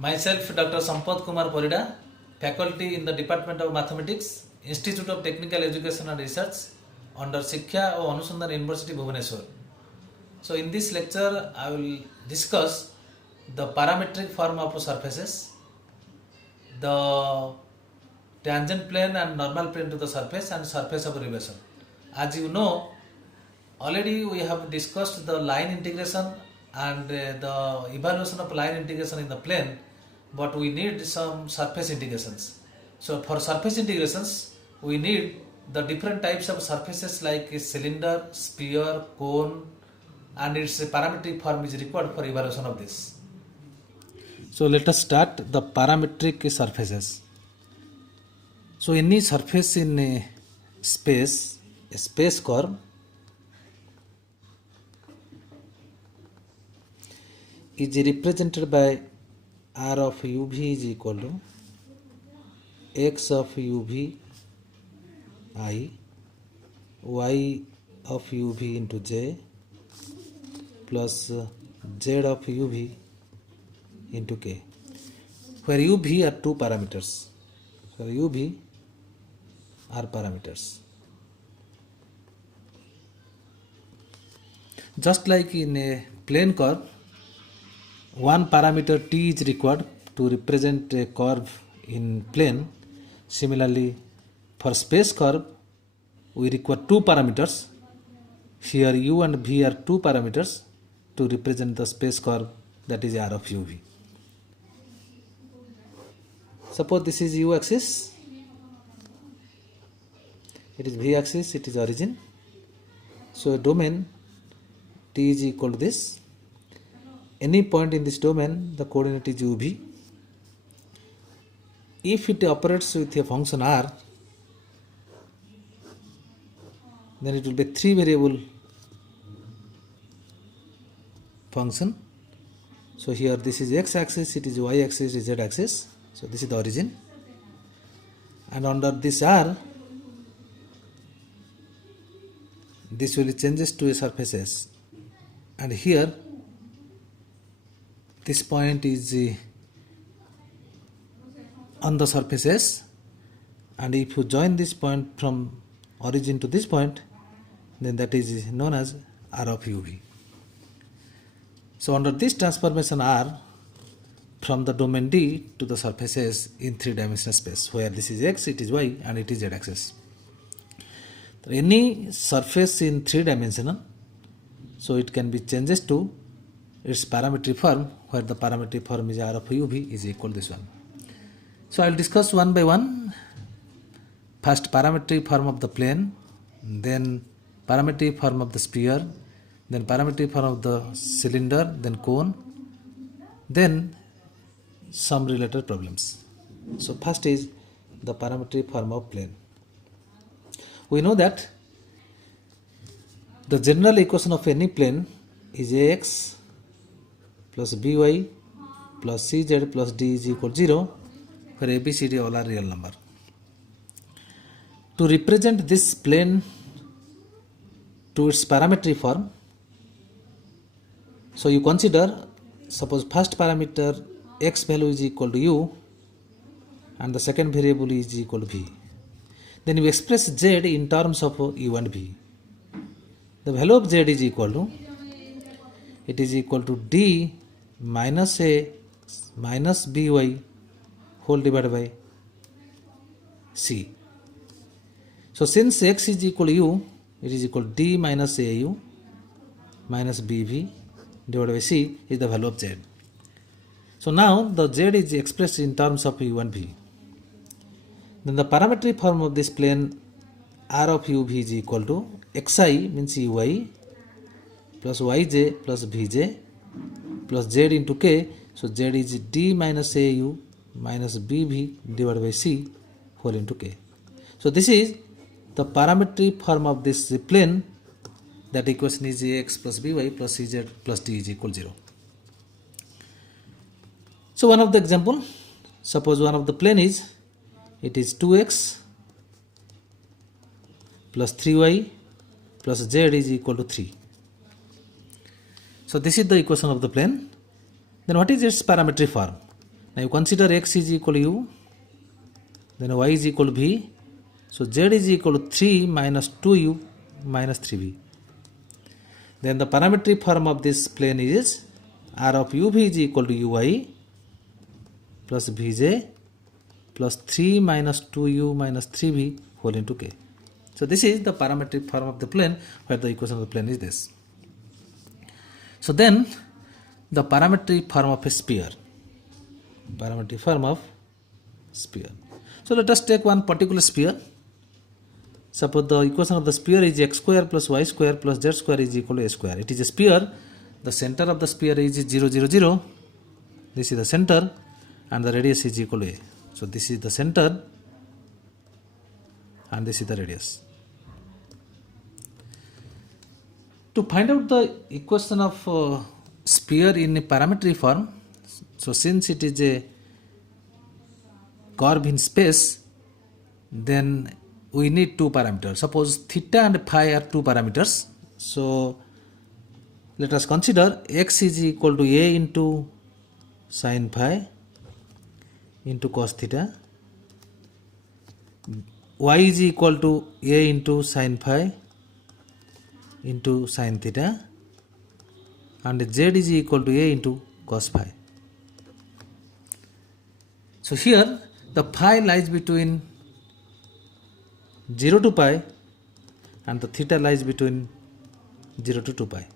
Myself, Dr. Sampath Kumar Parida, faculty in the Department of Mathematics, Institute of Technical Education and Research, under Shiksha of Anusandhan University, Bhubaneswar. So, in this lecture, I will discuss the parametric form of surfaces, the tangent plane and normal plane to the surface, and surface of revolution. As you know, already we have discussed the line integration and the evaluation of line integration in the plane, but we need some surface integrations. So for surface integrations, we need the different types of surfaces like a cylinder, sphere, cone, and its parametric form is required for evaluation of this. So let us start the parametric surfaces. So any surface in a space curve is represented by r of uv is equal to x of uv I, y of uv into j plus z of uv into k, where uv are two parameters. So uv are parameters. Just like in a plane curve, one parameter t is required to represent a curve in plane. Similarly, for space curve, we require two parameters. Here u and v are two parameters to represent the space curve, that is r of uv. Suppose this is u axis, it is v axis, it is origin. So domain t is equal to this. Any point in this domain, the coordinate is uv. If it operates with a function r, then it will be a three variable function. So here this is x axis, it is y axis, it is z axis. So this is the origin, and under this r, this will changes to a surface S, and here this point is on the surface S, and if you join this point from origin to this point, then that is known as r of uv. So under this transformation r from the domain D to the surface S in three-dimensional space, where this is x, it is y, and it is z axis. So any surface in three-dimensional, so it can be changes to its parametric form, where the parametric form is r of uv is equal to this one. So I will discuss one by one. First parametric form of the plane, then parametric form of the sphere, then parametric form of the cylinder, then cone, then some related problems. So first is the parametric form of plane. We know that the general equation of any plane is ax plus by plus cz plus d is equal to 0, where a, b, c, d all are real number. To represent this plane to its parametric form, so you consider, suppose first parameter x value is equal to u and the second variable is equal to v. Then you express z in terms of u and v. The value of z is equal to, it is equal to d minus a minus by whole divided by c. So since x is equal to u, it is equal to d minus au minus bv divided by c is the value of z. So now the z is expressed in terms of u and v. Then the parametric form of this plane r of uv is equal to xi means ui plus yj plus vj plus z into k. So z is d minus au minus bv divided by c whole into k. So this is the parametric form of this plane. That equation is ax plus by plus cz plus d is equal to 0. So one of the example, suppose one of the plane is, it is 2x plus 3y plus z is equal to 3. So this is the equation of the plane. Then what is its parametric form? Now you consider x is equal to u, then y is equal to v. So z is equal to 3 minus 2u minus 3v. Then the parametric form of this plane is r of uv is equal to uy plus vj plus 3 minus 2u minus 3v whole into k. So this is the parametric form of the plane, where the equation of the plane is this. So then the parametric form of a sphere. Parametric form of sphere. So let us take one particular sphere. Suppose the equation of the sphere is x square plus y square plus z square is equal to a square. It is a sphere. The center of the sphere is 0, 0, 0. This is the center and the radius is equal to a. So this is the center and this is the radius. To find out the equation of sphere in a parametric form, so since it is a curve in space, then we need two parameters. Suppose theta and phi are two parameters. So let us consider x is equal to a into sin phi into cos theta, y is equal to a into sin phi into sin theta, and z is equal to a into cos phi. So here the phi lies between 0 to pi and the theta lies between 0 to 2 pi.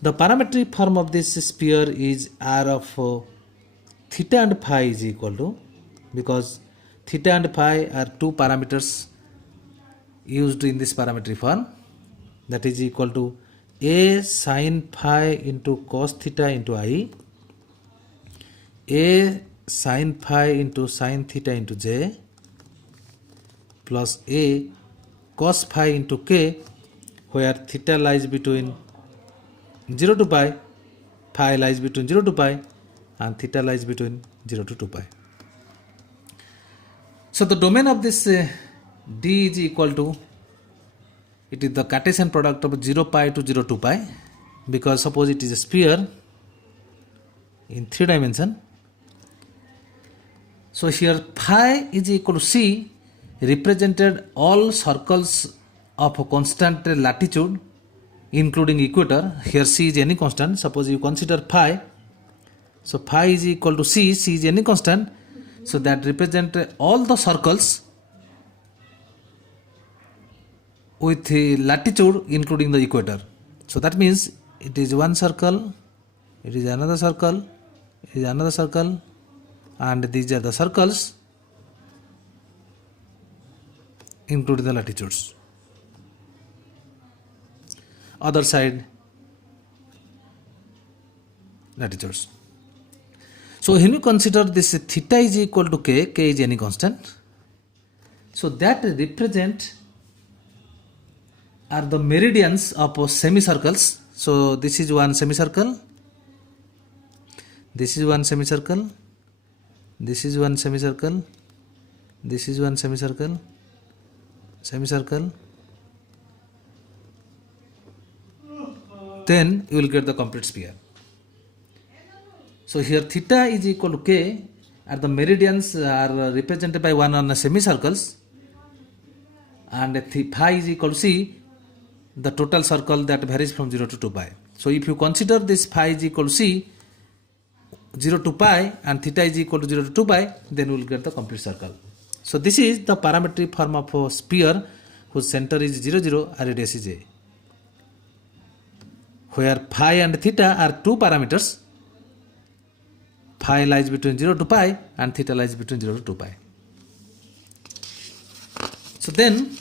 The parametric form of this sphere is r of theta and phi is equal to, because theta and phi are two parameters used in this parametric form, that is equal to a sin phi into cos theta into I, a sin phi into sin theta into j, plus a cos phi into k, where theta lies between 0 to pi, phi lies between 0 to pi, and theta lies between 0 to 2 pi. So the domain of this D is equal to, it is the Cartesian product of 0 pi to 0 2 pi, because suppose it is a sphere in 3 dimension. So here phi is equal to c, represented all circles of a constant latitude including equator. Here c is any constant. Suppose you consider phi, so phi is equal to c, c is any constant, so that represent all the circles with latitude including the equator. So that means it is one circle, it is another circle, it is another circle, and these are the circles including the latitudes. Other side latitudes. So when you consider this theta is equal to k, k is any constant, so that represent are the meridians of semicircles. So this is one semicircle, this is one semicircle, this is one semicircle, this is one semicircle, semicircle, then you will get the complete sphere. So here theta is equal to k, and the meridians are represented by one on the semicircles, and phi is equal to c, the total circle that varies from 0 to 2 pi. So if you consider this phi is equal to c, 0 to pi, and theta is equal to 0 to 2 pi, then we will get the complete circle. So this is the parametric form of a sphere whose center is 0, 0 and radius is a, where phi and theta are two parameters. Phi lies between 0 to pi and theta lies between 0 to 2 pi. So then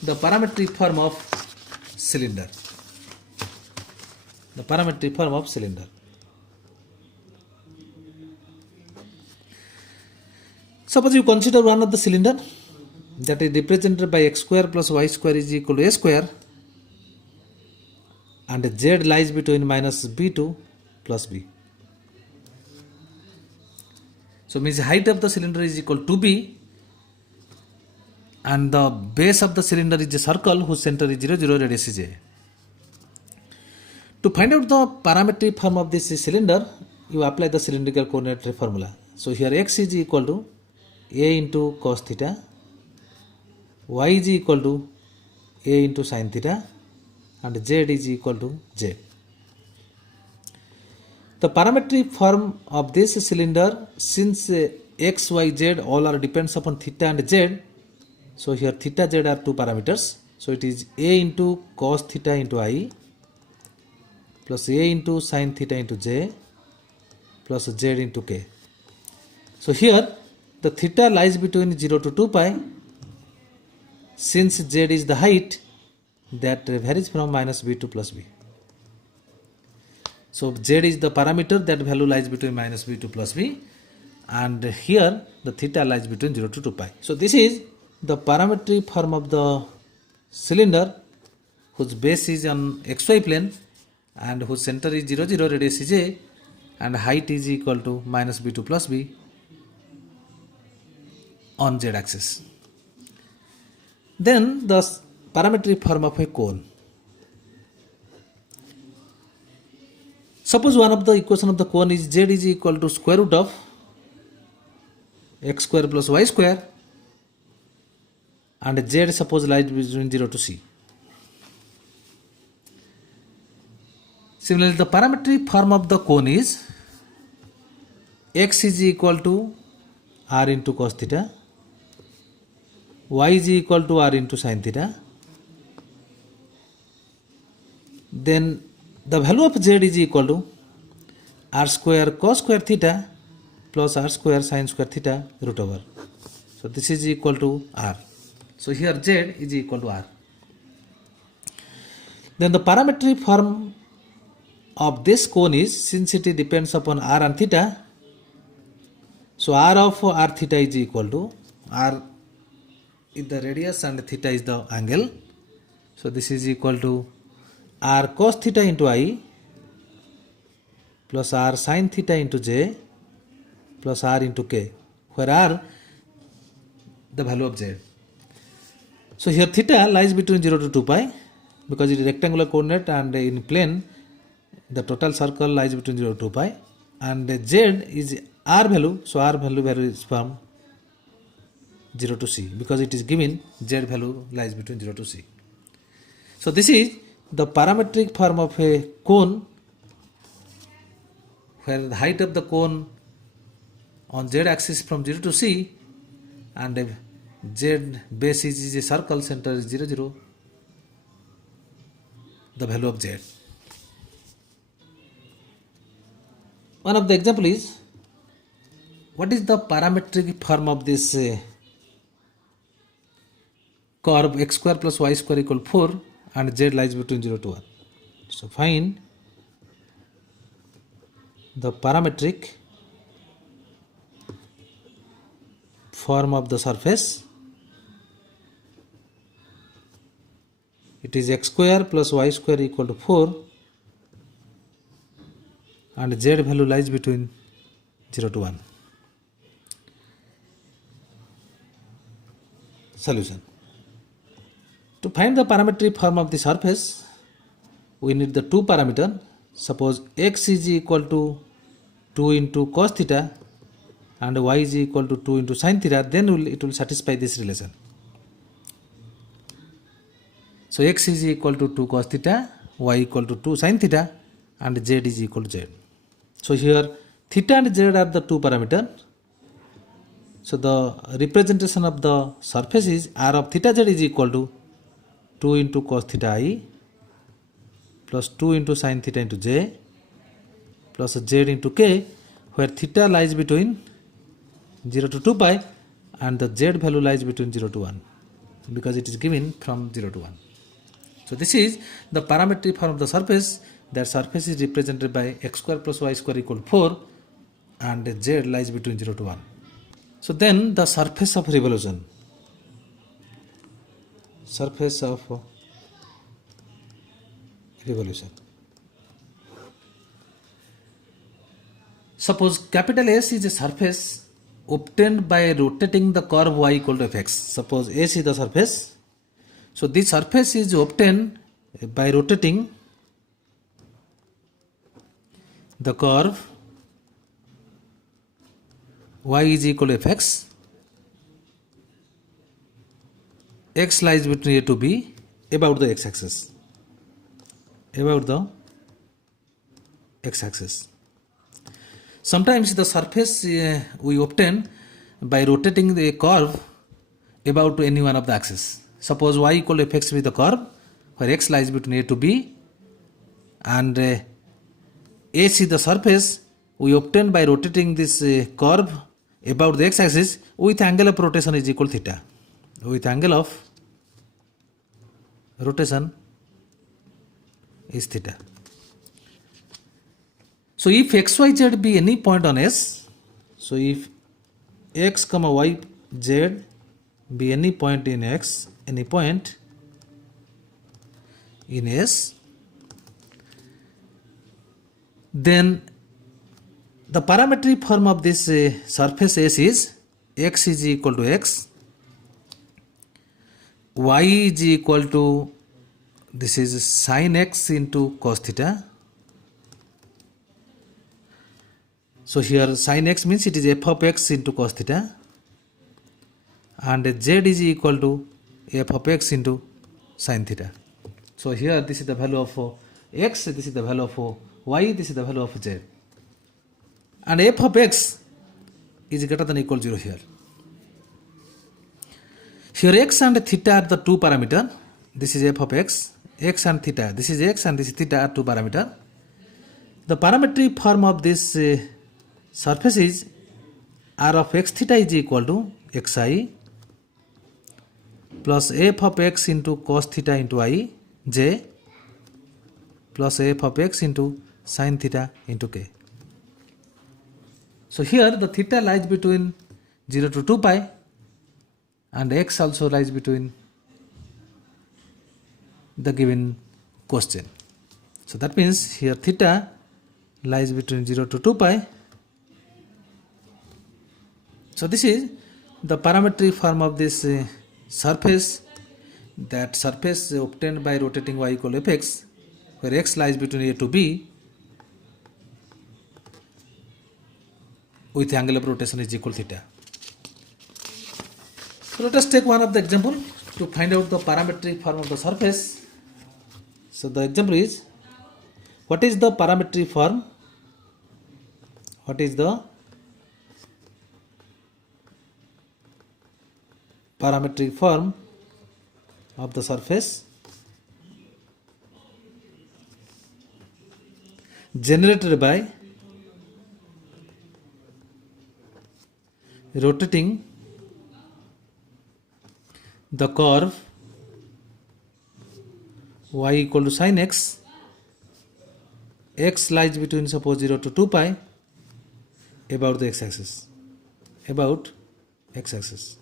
the parametric form of cylinder. The parametric form of cylinder. Suppose you consider one of the cylinder that is represented by x square plus y square is equal to a square, and z lies between minus b2 plus b. So means height of the cylinder is equal to b, and the base of the cylinder is a circle whose center is 0, 0, radius is a. To find out the parametric form of this cylinder, you apply the cylindrical coordinate formula. So here x is equal to a into cos theta, y is equal to a into sin theta, and z is equal to z. The parametric form of this cylinder, since x, y, z all are depends upon theta and z, so here theta, z are two parameters. So it is a into cos theta into I plus a into sin theta into j plus z into k. So here the theta lies between 0 to 2 pi. Since z is the height, that varies from minus b to plus b. So z is the parameter, that value lies between minus b to plus b, and here the theta lies between 0 to 2 pi. So this is the parametric form of the cylinder whose base is on xy plane and whose center is 0, 0, radius is a, and height is equal to minus b to plus b on z axis. Then the parametric form of a cone. Suppose one of the equation of the cone is z is equal to square root of x square plus y square, and z suppose lies between 0 to c. Similarly, the parametric form of the cone is x is equal to r into cos theta, y is equal to r into sin theta. Then the value of z is equal to r square cos square theta plus r square sin square theta root over. So this is equal to r. So here z is equal to r. Then the parametric form of this cone is, since it depends upon r and theta, so r of r theta is equal to, r is the radius and theta is the angle. So this is equal to r cos theta into I plus r sin theta into j plus r into k, where r the value of z. So here theta lies between 0 to 2 pi because it is rectangular coordinate, and in plane the total circle lies between 0 to 2 pi, and z is r value, so r value varies from 0 to c because it is given z value lies between 0 to c. So this is the parametric form of a cone, where the height of the cone on z axis from 0 to c, and z base is a circle, center is 0, 0, the value of z. One of the example is, what is the parametric form of this curve x square plus y square equal 4 and z lies between 0 to 1. So find the parametric form of the surface. It is x square plus y square equal to 4 and z value lies between 0 to 1. Solution. To find the parametric form of the surface, we need the two parameter. Suppose x is equal to 2 into cos theta and y is equal to 2 into sin theta, then it will satisfy this relation. So x is equal to 2 cos theta, y equal to 2 sin theta, and z is equal to z. So here theta and z are the two parameters. So the representation of the surface is r of theta z is equal to 2 into cos theta I plus 2 into sin theta into j plus z into k, where theta lies between 0 to 2 pi and the z value lies between 0 to 1 because it is given from 0 to 1. So this is the parametric form of the surface. That surface is represented by x square plus y square equal 4 and z lies between 0 to 1. So then the surface of revolution. Surface of revolution. Suppose capital S is a surface obtained by rotating the curve y equal to fx. Suppose S is the surface. So this surface is obtained by rotating the curve y is equal to fx, x lies between a to b about the x-axis, about the x-axis. Sometimes the surface we obtain by rotating the curve about any one of the axes. Suppose y equal to fx with the curve where x lies between a to b, and h is the surface we obtain by rotating this curve about the x-axis with angle of rotation is equal to theta. With angle of rotation is theta. So if x, y, z be any point on S, so if x comma y z be any point in x, any point in S, then the parametric form of this surface S is x is equal to x, y is equal to, this is sin x into cos theta. So here sin x means it is f of x into cos theta, and z is equal to f of x into sin theta. So here this is the value of x, this is the value of y, this is the value of z, and f of x is greater than or equal to 0 here. Here x and theta are the two parameter. This is f of x and theta. This is x and this is theta are two parameter. The parametric form of this surface is r of x theta is equal to xi plus f of x into cos theta into I j plus f of x into sin theta into k. So here the theta lies between 0 to 2 pi, and x also lies between the given question. So that means here theta lies between 0 to 2 pi. So this is the parametric form of this surface, that surface obtained by rotating y equal to fx, where x lies between a to b with angle of rotation is equal to theta. So let us take one of the example to find out the parametric form of the surface. So the example is, what is the parametric form? What is the parametric form of the surface generated by rotating the curve y equal to sin x, x lies between suppose 0 to 2 pi about the x-axis, about x-axis.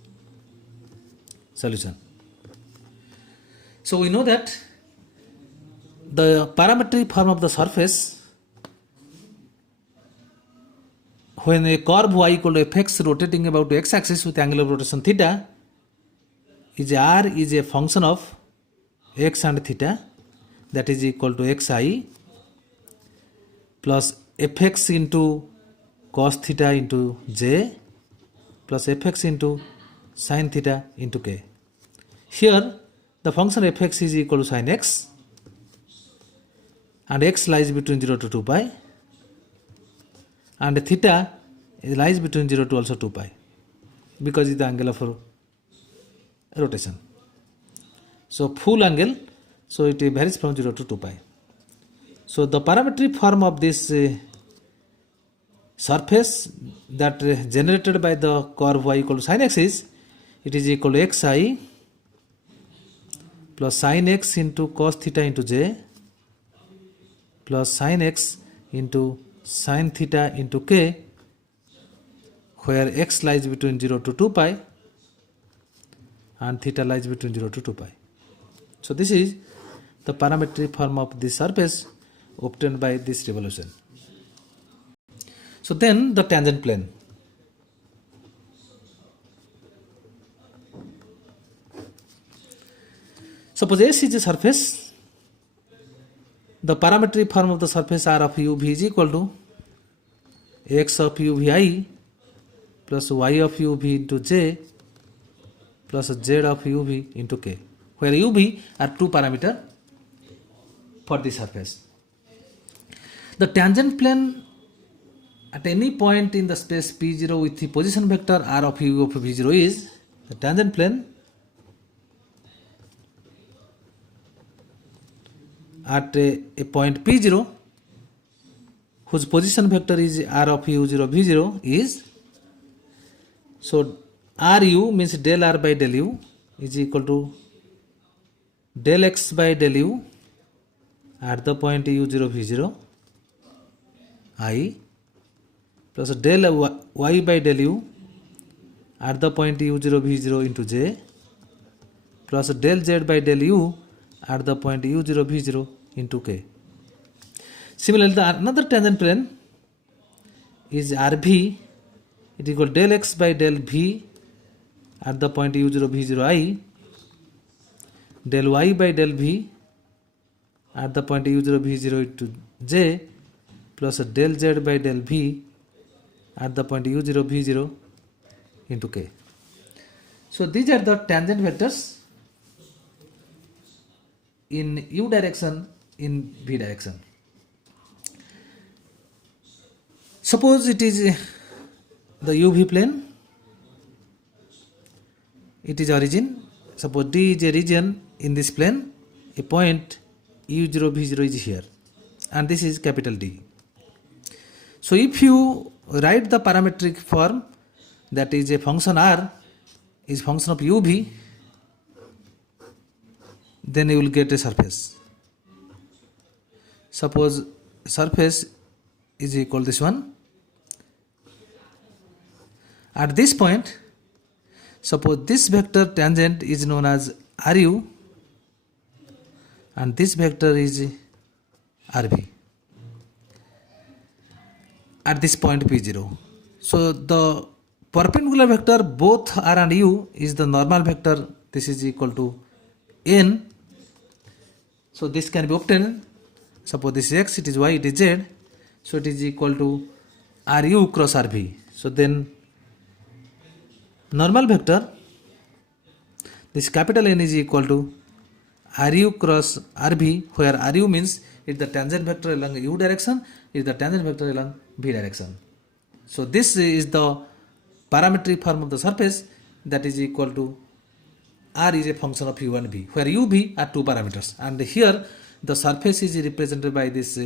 Solution. So we know that the parametric form of the surface, when a curve y equal to fx rotating about the x-axis with angle of rotation theta, is r is a function of x and theta, that is equal to xi plus fx into cos theta into j plus fx into sin theta into k. Here the function fx is equal to sin x, and x lies between 0 to 2 pi, and theta lies between 0 to also 2 pi because it is the angle of rotation. So full angle, so it varies from 0 to 2 pi. So the parametric form of this surface that generated by the curve y equal to sin x is, it is equal to xi plus sin x into cos theta into j plus sin x into sin theta into k, where x lies between 0 to 2 pi and theta lies between 0 to 2 pi. So this is the parametric form of this surface obtained by this revolution. So then the tangent plane. Suppose S is a surface, the parametric form of the surface r of u v is equal to x of u v I plus y of u v into j plus z of u v into k, where u v are two parameter for the surface. The tangent plane at any point in the space P0 with the position vector r of u of v0 is the tangent plane at a point P0 whose position vector is r of u0 v0 is, so ru means del r by del u is equal to del x by del u at the point u0 v0 I plus del y by del u at the point u0 v0 into j plus del z by del u at the point u0 v0 into k. Similarly, another tangent plane is rv, it is equal to del x by del v at the point u0 v0 I, del y by del v at the point u0 v0 into j plus del z by del v at the point u0 v0 into k. So these are the tangent vectors in u direction, in v direction. Suppose it is the uv plane, it is origin. Suppose D is a region in this plane, a point u0 v0 is here, and this is capital D. So if you write the parametric form, that is a function r is function of uv, then you will get a surface. Suppose surface is equal to this one. At this point, suppose this vector tangent is known as ru and this vector is rv at this point P0. So the perpendicular vector both r and u is the normal vector. This is equal to n. So this can be obtained. Suppose this is x, it is y, it is z. So it is equal to ru cross rv. So then normal vector, this capital N is equal to ru cross rv, where ru means is the tangent vector along u direction, is the tangent vector along v direction. So this is the parametric form of the surface, that is equal to r is a function of u and v, where u, v are two parameters, and here the surface is represented by this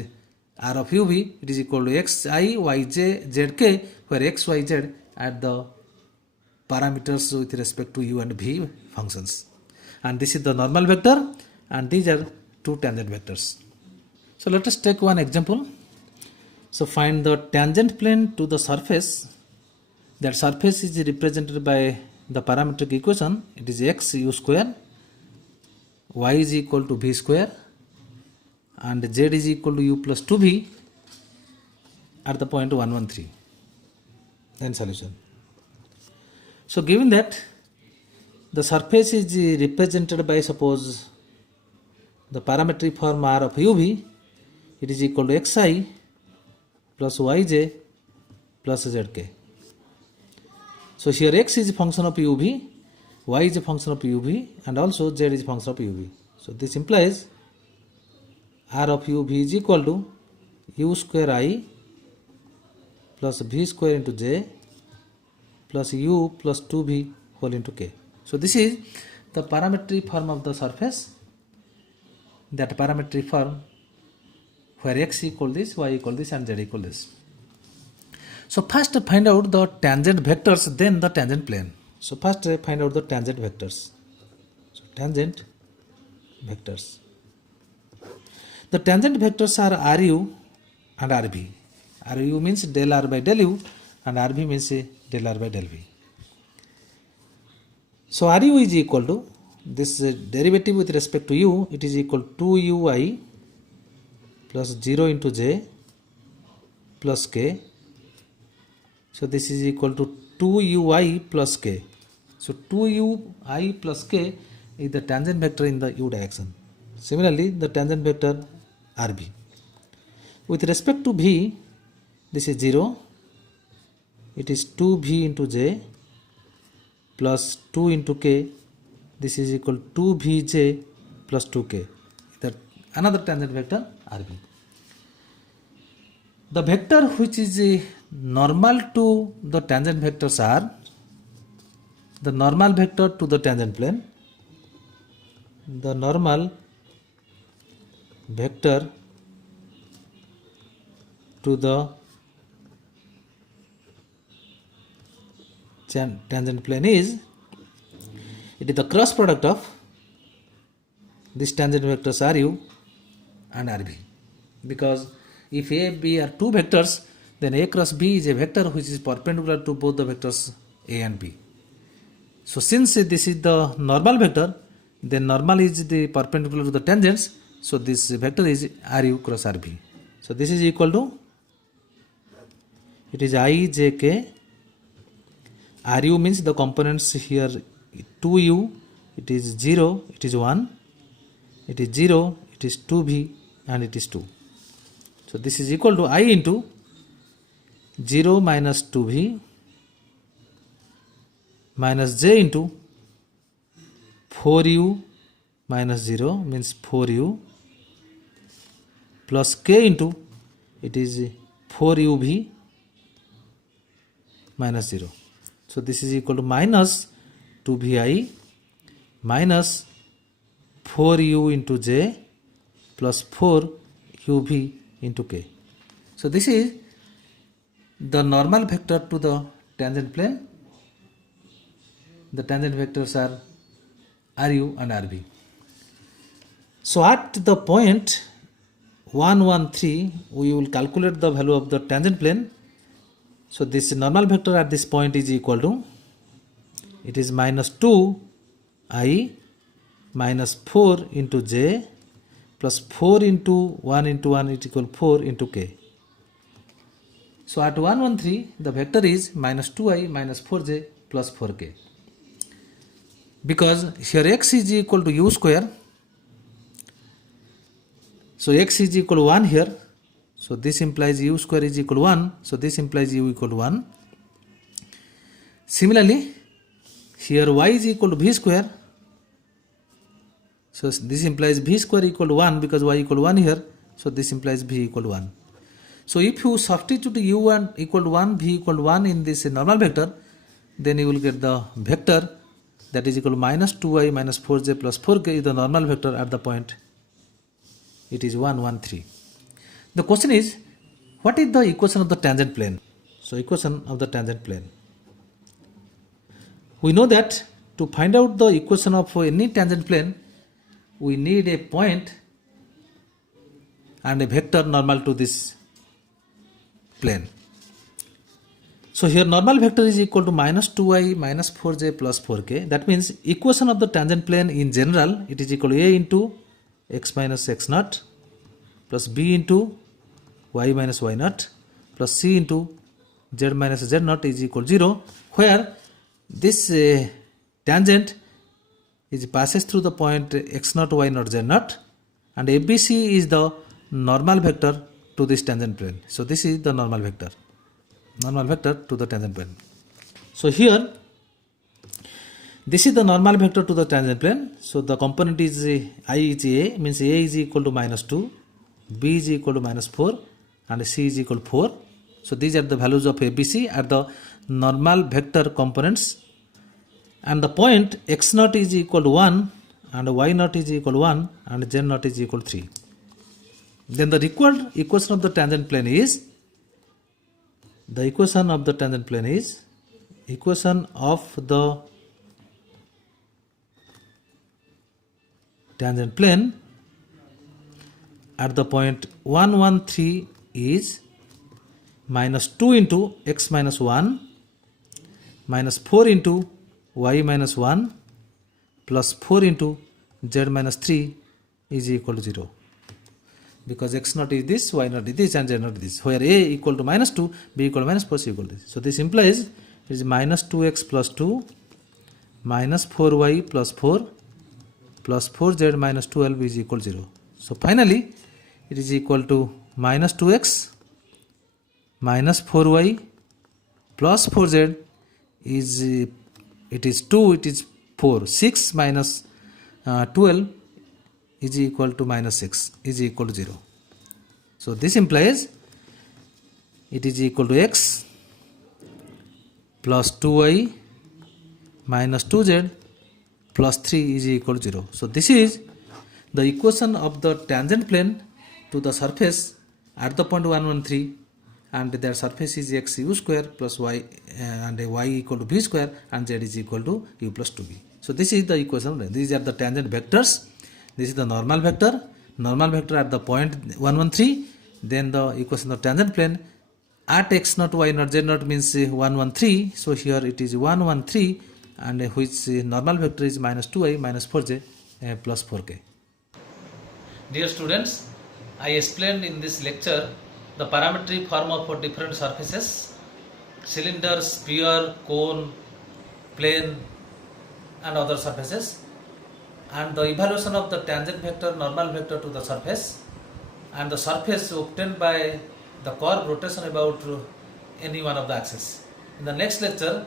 r of uv, it is equal to xi, yj, zk, where x, y, z are the parameters with respect to u and v functions, and this is the normal vector, and these are two tangent vectors. So let us take one example. So find the tangent plane to the surface. That surface is represented by the parametric equation. It is x u square, y is equal to v square, and z is equal to u plus 2v at the point 1, 1, 3. Then solution. So given that the surface is represented by, suppose, the parametric form r of uv, it is equal to xi plus yj plus zk. So here x is a function of uv, y is a function of uv, and also z is a function of uv. So this implies r of uv is equal to u square I plus v square into j plus u plus 2v whole into k. So this is the parametric form of the surface, that parametric form where x equal this, y equal this, and z equal this. So first find out the tangent vectors, then the tangent plane. So first find out the tangent vectors. So tangent vectors. The tangent vectors are ru and rv. Ru means del r by del u, and rv means del r by del v. So ru is equal to this derivative with respect to u, it is equal to 2ui plus 0 into j plus k. So this is equal to 2ui plus k. So 2ui plus k is the tangent vector in the u direction. Similarly, the tangent vector rb. With respect to v, this is 0, it is 2v into j plus 2 into k. This is equal to 2vj plus 2k. That another tangent vector rb. The vector which is normal to the tangent vectors are the normal vector to the tangent plane, the normal vector to the tangent plane is, it is the cross product of these tangent vectors ru and rb, because if a b are two vectors, then a cross b is a vector which is perpendicular to both the vectors a and b. So since this is the normal vector, then normal is the perpendicular to the tangents, so this vector is ru cross rb. So this is equal to, it is I j k. Ru means the components here 2u, it is 0, it is 1, it is 0, it is 2v, and it is 2. So this is equal to I into 0 minus 2v minus j into 4u minus 0 means 4u plus k into, it is 4uv minus 0. So this is equal to minus 2vi minus 4u into j plus 4uv into k. So this is the normal vector to the tangent plane. The tangent vectors are ru and rb. So at the point 1, 1, 3, we will calculate the value of the tangent plane. So this normal vector at this point is equal to, it is minus 2i minus 4 into j plus 4 into 1 is equal 4 into k. So at 1, 1, 3, the vector is minus 2i minus 4j plus 4k. Because here x is equal to u square, so x is equal to 1 here, so this implies u square is equal to 1, so this implies u equal to 1. Similarly, here y is equal to v square, so this implies v square equal to 1 because y equal to 1 here, so this implies v equal to 1. So if you substitute u1 equal to 1, v equal to 1 in this normal vector, then you will get the vector that is equal to minus 2i minus 4j plus 4k is the normal vector at the point, it is 1, 1, 3. The question is, what is the equation of the tangent plane? So equation of the tangent plane. We know that to find out the equation of any tangent plane, we need a point and a vector normal to this plane. So here normal vector is equal to minus 2i minus 4j plus 4k. That means equation of the tangent plane in general, it is equal to a into x minus x naught plus b into y minus y naught plus c into z minus z naught is equal to 0, where this tangent is passes through the point x naught, y naught, z naught, and ABC is the normal vector to this tangent plane. So this is the normal vector to the tangent plane. So here, this is the normal vector to the tangent plane. So the component is I is a, means a is equal to minus 2, b is equal to minus 4, and c is equal to 4. So these are the values of ABC at the normal vector components, and the point x naught is equal to 1 and y naught is equal to 1 and z naught is equal to 3. Then the required equation of the tangent plane is, equation of the tangent plane at the point 1, 1, 3 is minus 2 into x minus 1 minus 4 into y minus 1 plus 4 into z minus 3 is equal to 0. Because x naught is this, y naught is this, and z naught is this, where a equal to minus 2, b equal to minus 4, c equal to this. So this implies it is minus 2x plus 2 minus 4y plus 4 plus 4z minus 12 is equal to 0. So finally, it is equal to minus 2x minus 4y plus 4z is it is 2, it is 4. 6 minus 12 is equal to minus 6 is equal to 0. So this implies it is equal to x plus 2y minus 2z plus 3 is equal to 0. So this is the equation of the tangent plane to the surface at the point 113, and their surface is x u square plus y and y equal to v square and z is equal to u plus 2v. So this is the equation. These are the tangent vectors. This is the normal vector at the point 113. Then the equation of tangent plane at x naught y naught z naught means 113. So here it is 113, and which normal vector is minus 2i minus 4j plus 4k. Dear students, I explained in this lecture the parametric form of different surfaces: cylinder, sphere, cone, plane and other surfaces, and the evaluation of the tangent vector, normal vector to the surface, and the surface obtained by the curve rotation about any one of the axes. In the next lecture,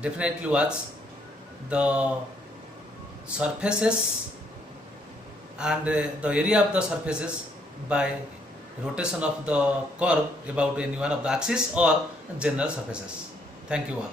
definitely watch the surfaces and the area of the surfaces by rotation of the curve about any one of the axis or general surfaces. Thank you all.